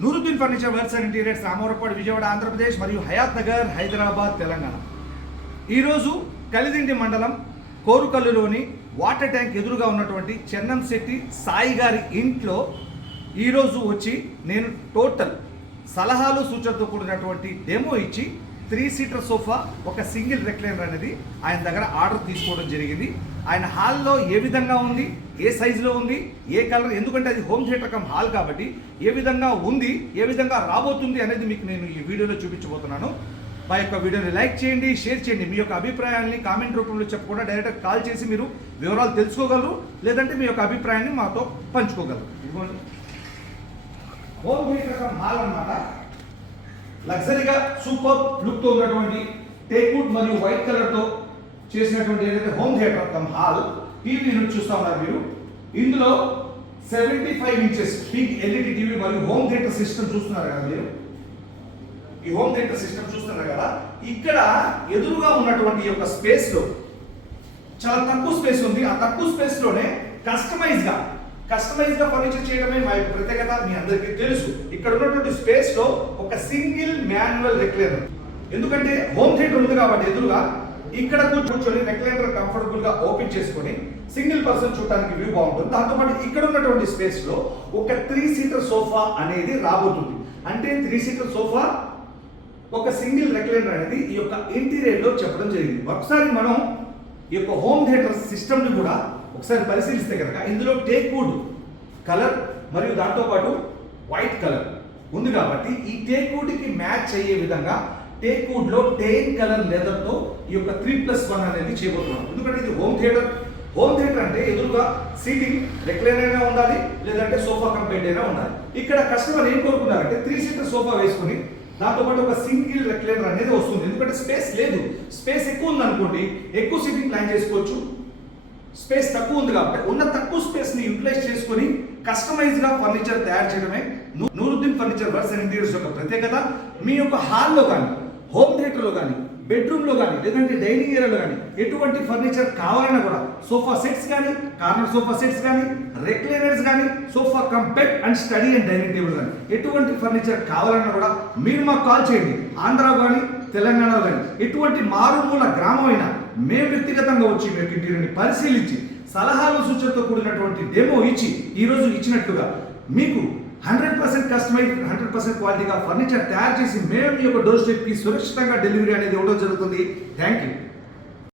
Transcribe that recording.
Nooruddin furniture works and interiors, Ramavarapadu, Vijayawada, Andhra Pradesh మరియు హయాత్ నగర్, హైదరాబాద్, తెలంగాణ. ఈరోజు కలిదిండి మండలం కోరుకల్లులోని వాటర్ ట్యాంక్ ఎదురుగా ఉన్నటువంటి చెన్నంశెట్టి సాయి గారి ఇంట్లో ఈరోజు వచ్చి నేను టోటల్ సలహాలు సూచనతో కూడినటువంటి డెమో ఇచ్చి 3 సీటర్ సోఫా, ఒక సింగిల్ రెక్లైనర్ అనేది ఆయన దగ్గర ఆర్డర్ తీసుకోవడం జరిగింది. ఆయన హాల్లో ఏ విధంగా ఉంది, ఏ సైజులో ఉంది, ఏ కలర్, ఎందుకంటే అది హోమ్ థియేటర్ కమ్ హాల్ కాబట్టి ఏ విధంగా ఉంది, ఏ విధంగా రాబోతుంది అనేది మీకు నేను ఈ వీడియోలో చూపించబోతున్నాను. మా యొక్క వీడియోని లైక్ చేయండి, షేర్ చేయండి. మీ యొక్క అభిప్రాయాన్ని కామెంట్ రూపంలో చెప్పకుండా డైరెక్ట్గా కాల్ చేసి మీరు వివరాలు తెలుసుకోగలరు, లేదంటే మీ యొక్క అభిప్రాయాన్ని మాతో పంచుకోగలరు. ఇదిగోండి హోమ్ థియేటర్ కమ్ హాల్ అన్నమాట. లగ్జరీగా సూపర్ లుక్తో ఉన్నటువంటి టేక్వుడ్ మరియు వైట్ కలర్తో చేసినటువంటి ఏదైతే home theatre come hall TV unit చూస్తా ఉన్నారు మీరు. ఇందులో 75 ఇంచెస్ బిగ్ ఎల్ఈడి టీవీ మరియు హోమ్ థియేటర్ సిస్టమ్ చూస్తున్నారు కదా మీరు. ఈ హోమ్ థియేటర్ సిస్టమ్ చూస్తున్నారు కదా. ఇక్కడ ఎదురుగా ఉన్నటువంటి యొక్క స్పేస్ లో చాలా తక్కువ స్పేస్ ఉంది. ఆ తక్కువ స్పేస్ లోనే కస్టమైజ్ గా ఫర్నిచర్ చేయడమే మా యొక్క ప్రత్యేకత. మీ అందరికీ తెలుసు. ఇక్కడ ఉన్నటువంటి స్పేస్ లో ఒక సింగిల్ మాన్యువల్ రెక్లైనర్, ఎందుకంటే హోమ్ థియేటర్ ఉంది కాబట్టి ఎదురుగా ఇక్కడ కూర్చొని రెక్లైనర్ కంఫర్టబుల్ గా ఓపెన్ చేసుకొని సింగిల్ పర్సన్ చూడడానికి వ్యూ బాగుంటుంది. దాంతోపాటు ఇక్కడ ఉన్నటువంటి స్పేస్ లో ఒక 3 సీటర్ సోఫా అనేది రాబోతుంది. అంటే 3 సీటర్ సోఫా, ఒక సింగిల్ రెక్లైనర్ అనేది ఈ యొక్క ఇంటీరియర్ లో చెప్పడం జరిగింది. ఒకసారి మనం ఈ యొక్క హోమ్ థియేటర్ సిస్టమ్ ని కూడా ఒకసారి పరిశీలిస్తే కనుక ఇందులో టేక్వుడ్ కలర్ మరియు దాంతోపాటు వైట్ కలర్ ఉంది కాబట్టి ఈ టేక్వుడ్ కి మ్యాచ్ అయ్యే విధంగా టేక్వుడ్ లో టేన్ కలర్ లెదర్ తో ఈ యొక్క 3+1 అనేది చేయబోతున్నాం. ఎందుకంటే ఇది హోమ్ థియేటర్ అంటే ఎదురుగా సీటింగ్ రెక్లైనర్ అయినా ఉండాలి, లేదంటే సోఫా కమ్ బెడ్ అయినా ఉండాలి. ఇక్కడ కస్టమర్ ఏం కోరుకున్నారంటే 3 సీటర్ సోఫా వేసుకుని దాంతోపాటు ఒక సింగిల్ రెక్లైనర్ అనేది వస్తుంది. ఎందుకంటే స్పేస్ లేదు. స్పేస్ ఎక్కువ ఉంది అనుకోండి, ఎక్కువ సీటింగ్ ప్లాన్ చేసుకోవచ్చు. స్పేస్ తక్కువ ఉంది కాబట్టి ఉన్న తక్కువ స్పేస్ ని యూటిలైజ్ చేసుకొని కస్టమైజ్ గా ఫర్నిచర్ తయారు చేయడమే Nooruddin furniture works and interiors యొక్క ప్రత్యేకత. మీ యొక్క హాల్లో కానీ, హోమ్ థియేటర్ లో కానీ, బెడ్రూమ్ లో కానీ, లేదంటే డైనింగ్ ఏరియాలో కానీ ఎటువంటి ఫర్నిచర్ కావాలన్నా కూడా సోఫా సెట్స్ కానీ, కార్నర్ సోఫా సెట్స్ కానీ, రెక్లైనర్స్ కానీ, sofa cum bed and study and dining table కానీ ఎటువంటి ఫర్నిచర్ కావాలన్నా కూడా మీరు మాకు కాల్ చేయండి. ఆంధ్ర కానీ, తెలంగాణలో కానీ ఎటువంటి మారుమూల గ్రామం అయినా మేము వ్యక్తిగతంగా వచ్చి మీకు ఇంటీరియర్ని పరిశీలించి సలహాలు సూచనతో కూడినటువంటి డెమో ఇచ్చి ఈరోజు ఇచ్చినట్లుగా మీకు 100% కస్టమైజ్, 100% క్వాలిటీగా ఫర్నిచర్ తయారు చేసి మేము మీ యొక్క డోర్ స్టెప్కి సురక్షితంగా డెలివరీ అనేది ఇవ్వడం జరుగుతుంది. Thank you.